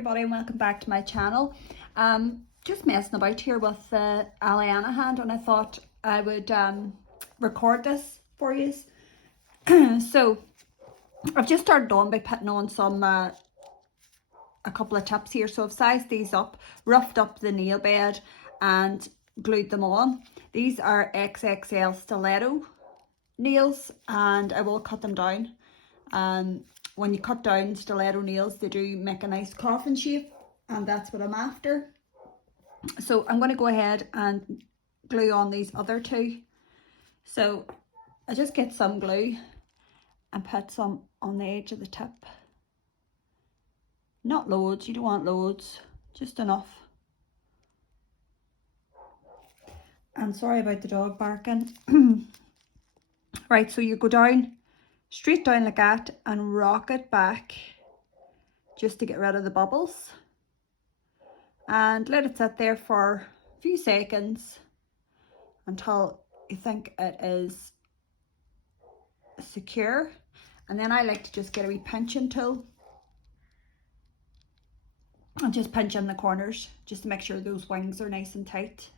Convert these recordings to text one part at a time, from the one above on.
everybody and welcome back to my channel. Just messing about here with the Aleana hand, and I thought I would record this for you. So I've just started on by putting on some a couple of tips here. So I've sized these up, roughed up the nail bed and glued them on. These are XXL stiletto nails and I will cut them down. When you cut down stiletto nails, they do make a nice coffin shape, and that's what I'm after. So I'm going to go ahead and glue on these other two. So I just get some glue and put some on the edge of the tip. Not loads, you don't want loads, just enough. And sorry about the dog barking. Right, so you go down, straight down like that, and rock it back just to get rid of the bubbles. And let it sit there for a few seconds until you think it is secure. And then I like to just get a wee pinching tool and just pinch in the corners just to make sure those wings are nice and tight.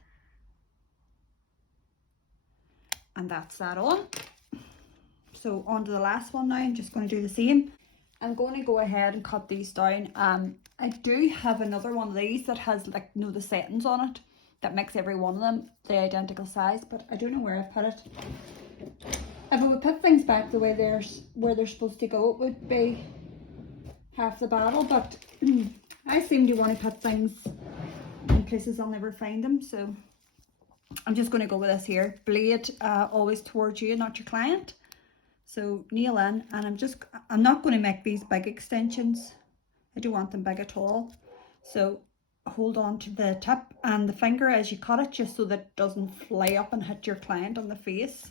And that's that on. So on to the last one now. I'm just going to do the same. I'm going to go ahead and cut these down. I do have another one of these that has, like, you know, the settings on it that makes every one of them the identical size, but I don't know where I've put it. If I would put things back the way where they're supposed to go, it would be half the battle, but I seem to want to put things in places I'll never find them, so I'm just going to go with this here. Blade always towards you, not your client. So nail in, and I'm not going to make these big extensions. I don't want them big at all. So hold on to the tip and the finger as you cut it, just so that it doesn't fly up and hit your client on the face.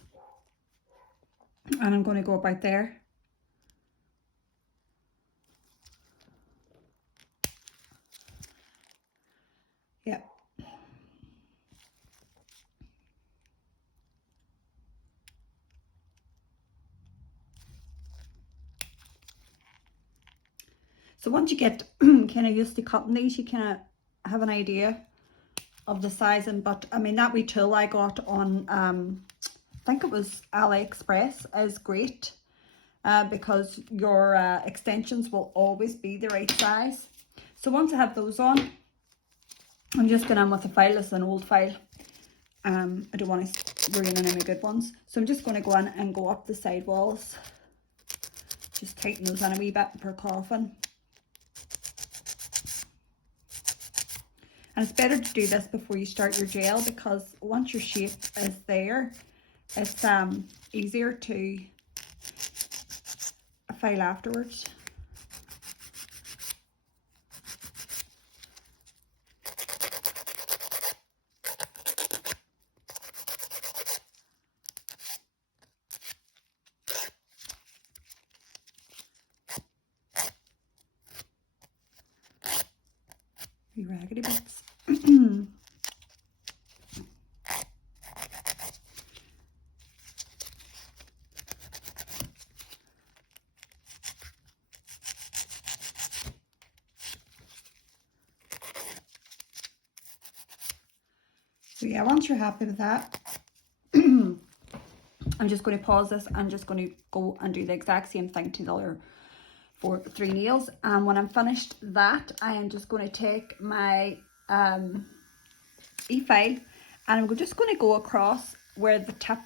And I'm going to go about there. Yep. So once you get kind of used to cutting these, you kind of have an idea of the sizing. But I mean, that wee tool I got on, I think it was AliExpress, is great because your extensions will always be the right size. So once I have those on, I'm just going in with a file. This is an old file. I don't want to ruin any good ones. So I'm just going to go in and go up the side walls. Just tighten those in a wee bit for coffin. And it's better to do this before you start your gel, because once your shape is there, it's easier to file afterwards. Wee raggedy bits. So yeah, once you're happy with that, I'm just going to pause this. I'm just going to go and do the exact same thing to the other three nails. And when I'm finished that, I am just going to take my e-file and I'm just going to go across where the tip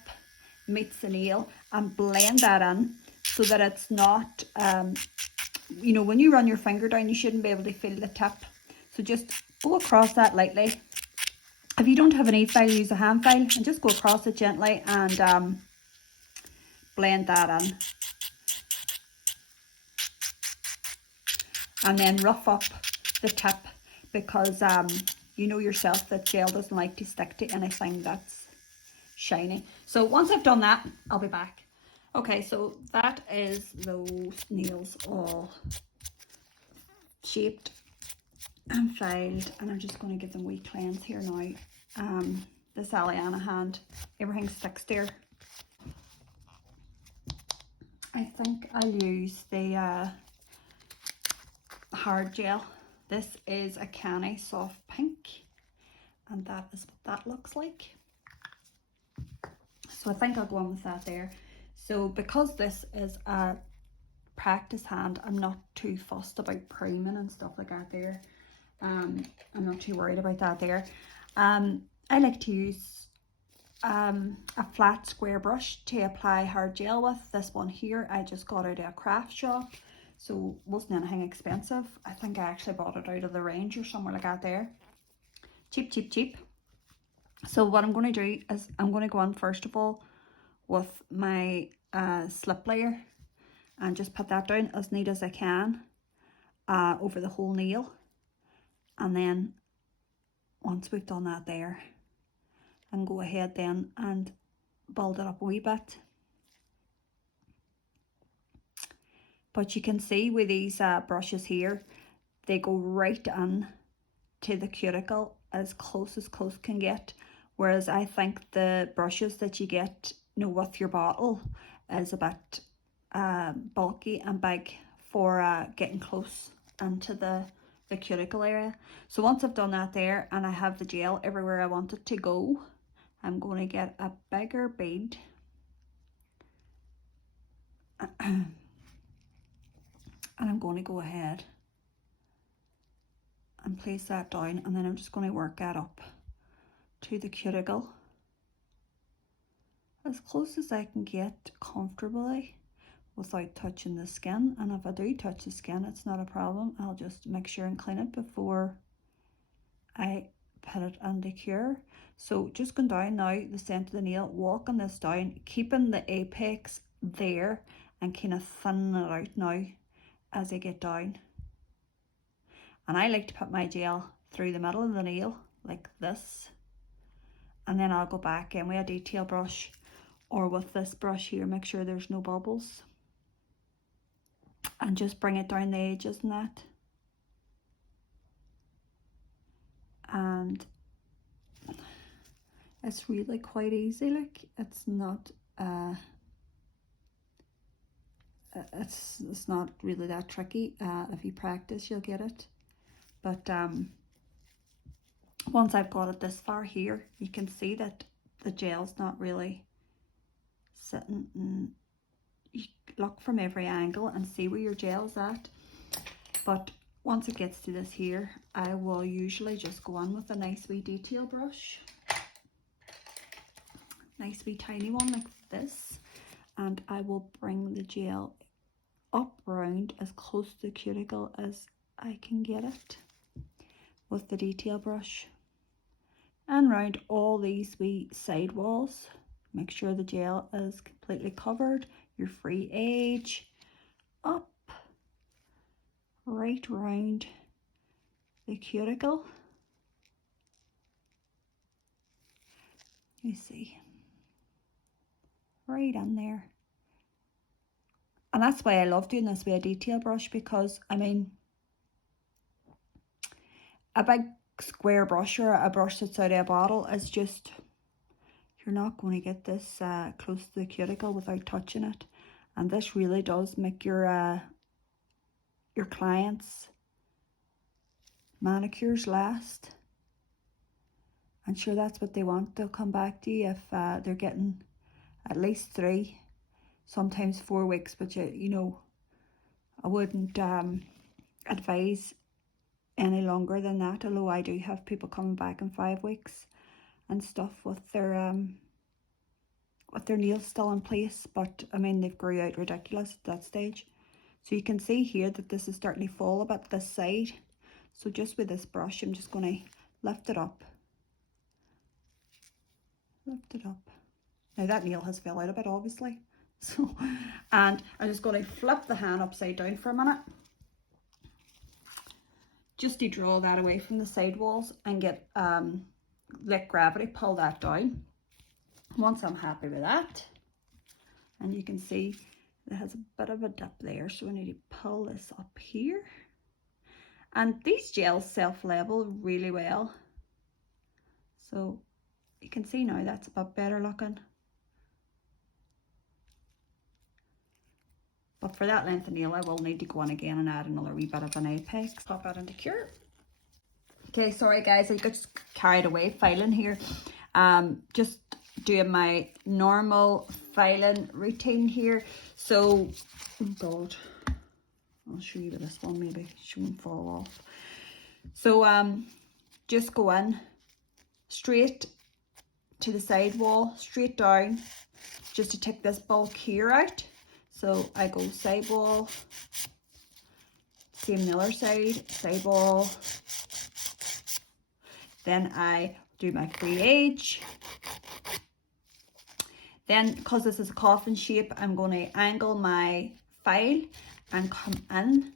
meets the nail and blend that in so that it's not, you know, when you run your finger down, you shouldn't be able to feel the tip. So just go across that lightly. If you don't have an e-file, use a hand file and just go across it gently and blend that in. And then rough up the tip, because you know yourself that gel doesn't like to stick to anything that's shiny. So once I've done that, I'll be back. Okay, so that is those nails all shaped and filed, and I'm just going to give them a wee cleanse here now. This Aleana hand, everything sticks there. I think I'll use the hard gel This is a canny soft pink, and that is what that looks like. So I think I'll go on with that there. So because this is a practice hand, I'm not too fussed about priming and stuff like that there. I'm not too worried about that there. I like to use a flat square brush to apply hard gel with. This one here I just got out of a craft shop, so wasn't anything expensive. I think I actually bought it out of the range or somewhere like that there. Cheap, cheap, cheap. So what I'm going to do is I'm going to go on first of all with my slip layer and just put that down as neat as I can over the whole nail. And then once we've done that there, and go ahead then and build it up a wee bit. But you can see with these brushes here, they go right in to the cuticle as close can get. Whereas I think the brushes that you get, you know, with your bottle is a bit bulky and big for getting close into the cuticle area. So once I've done that there and I have the gel everywhere I want it to go, I'm going to get a bigger bead and I'm going to go ahead and place that down, and then I'm just going to work that up to the cuticle as close as I can get comfortably without touching the skin. And if I do touch the skin, it's not a problem. I'll just make sure and clean it before I put it in the cure. So just going down now the centre of the nail, walking this down, keeping the apex there and kind of thinning it out now as I get down. And I like to put my gel through the middle of the nail like this, and then I'll go back in with a detail brush or with this brush here, make sure there's no bubbles, and just bring it down the edges and that. And it's really quite easy, like it's not it's not really that tricky. If you practice, you'll get it. But once I've got it this far here, you can see that the gel's not really sitting. And you look from every angle and see where your gel's at. But once it gets to this here, I will usually just go on with a nice wee detail brush. Nice wee tiny one like this. And I will bring the gel up round as close to the cuticle as I can get it with the detail brush, and round all these wee side walls. Make sure the gel is completely covered, your free edge up right round the cuticle. You see, right in there. And that's why I love doing this with a detail brush, because I mean, a big square brush or a brush that's out of a bottle is just, you're not going to get this close to the cuticle without touching it. And this really does make your clients' manicures last. And sure, that's what they want. They'll come back to you if they're getting at least 3, sometimes 4 weeks. But you know, I wouldn't advise any longer than that, although I do have people coming back in 5 weeks and stuff with their nails still in place. But I mean, they've grew out ridiculous at that stage. So you can see here that this is starting to fall a bit this side. So just with this brush, I'm just going to lift it up. Lift it up. Now that nail has fell out a bit, obviously. So, and I'm just going to flip the hand upside down for a minute, just to draw that away from the side walls and get let gravity pull that down. Once I'm happy with that, and you can see it has a bit of a dip there, so I need to pull this up here. And these gels self-level really well, so you can see now that's a bit better looking. But for that length of nail, I will need to go in again and add another wee bit of an apex. Pop that into cure. Okay, sorry guys, I got carried away filing here. Just doing my normal filing routine here. So, oh god, I'll show you this one, maybe she won't fall off. So just go in straight to the side wall, straight down, just to take this bulk here out. So I go side wall, same the other side, side wall. Then I do my free edge. Then, because this is a coffin shape, I'm going to angle my file and come in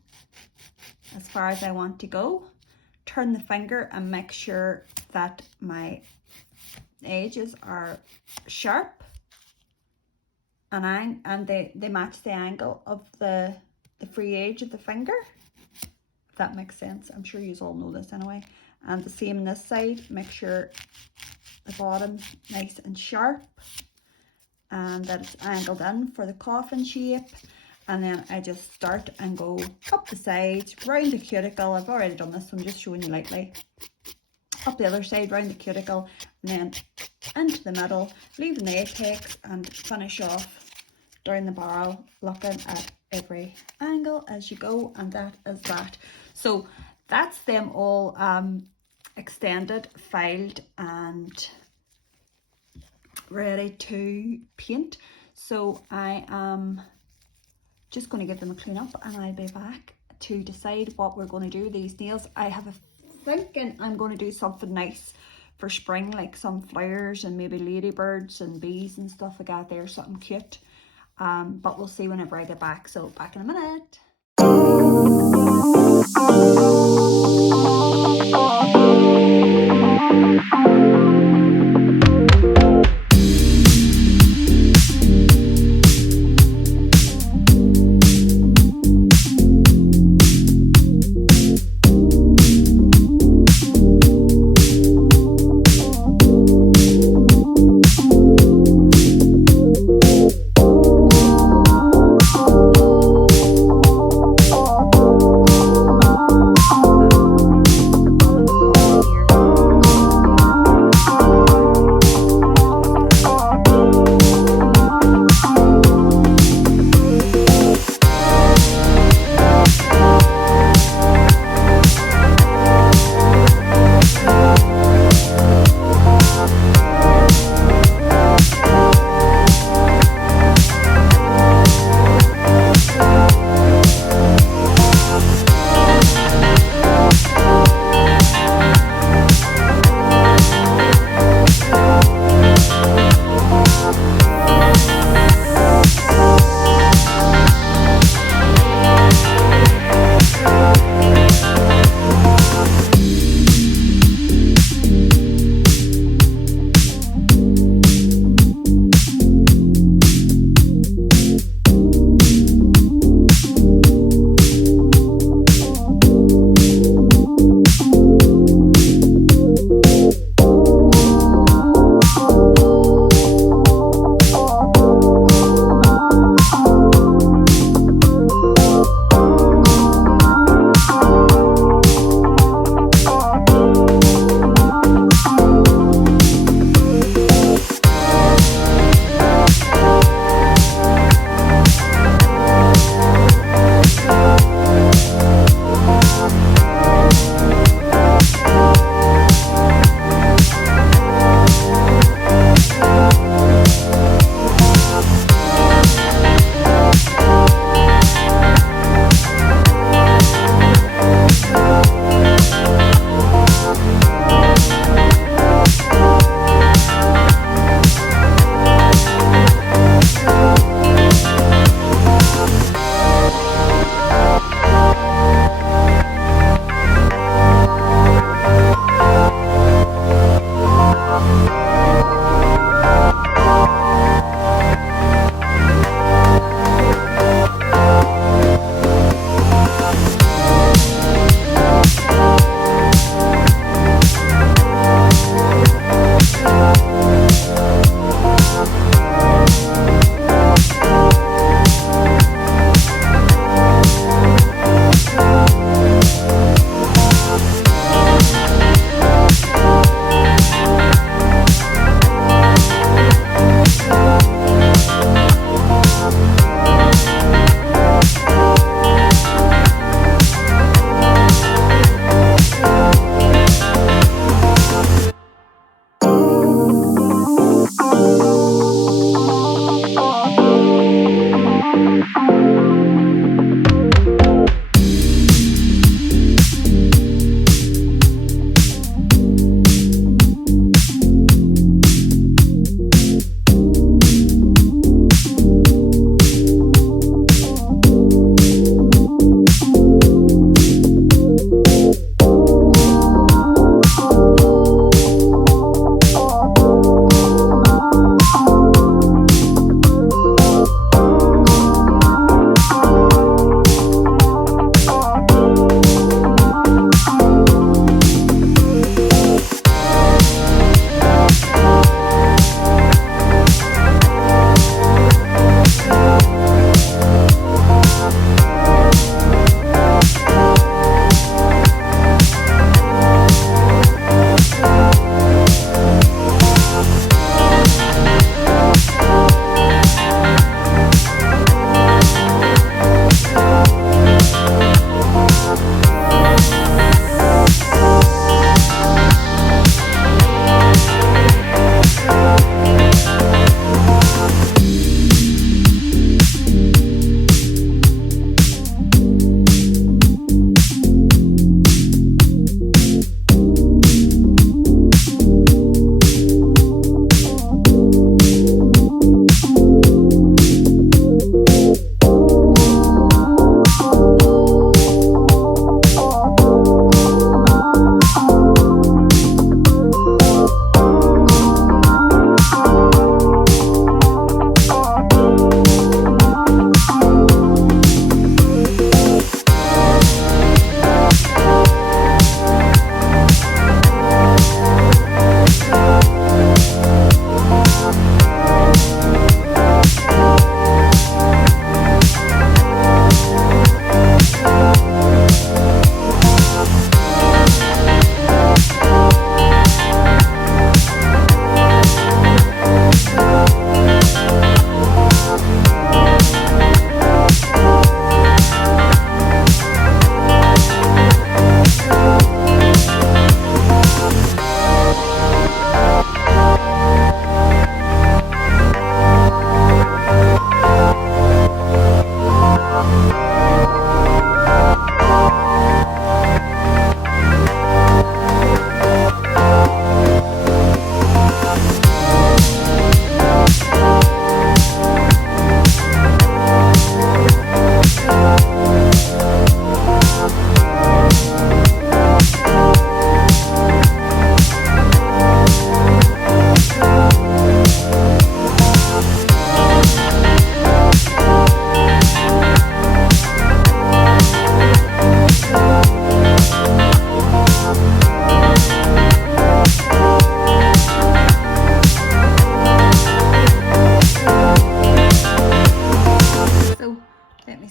as far as I want to go. Turn the finger and make sure that my edges are sharp and they match the angle of the free edge of the finger. If that makes sense. I'm sure you all know this anyway. And the same on this side. Make sure the bottom's nice and sharp and that it's angled in for the coffin shape. And then I just start and go up the sides, round the cuticle. I've already done this, so I'm just showing you lightly. Up the other side, round the cuticle, and then into the middle, leaving the apex, and finish off down the barrel, looking at every angle as you go. And that is that. So that's them all extended, filed, and ready to paint. So I am just going to give them a clean up and I'll be back to decide what we're going to do with these nails. I have a thinking I'm going to do something nice for spring, like some flowers and maybe ladybirds and bees and stuff like that there, something cute. But we'll see whenever I get back. So back in a minute.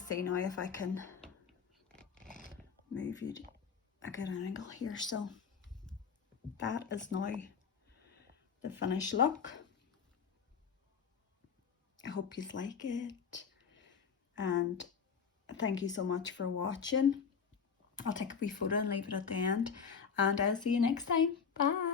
see now if I can move you to a good angle here. So that is now the finished look. I hope you like it, and thank you so much for watching. I'll take a wee photo and leave it at the end, and I'll see you next time. Bye.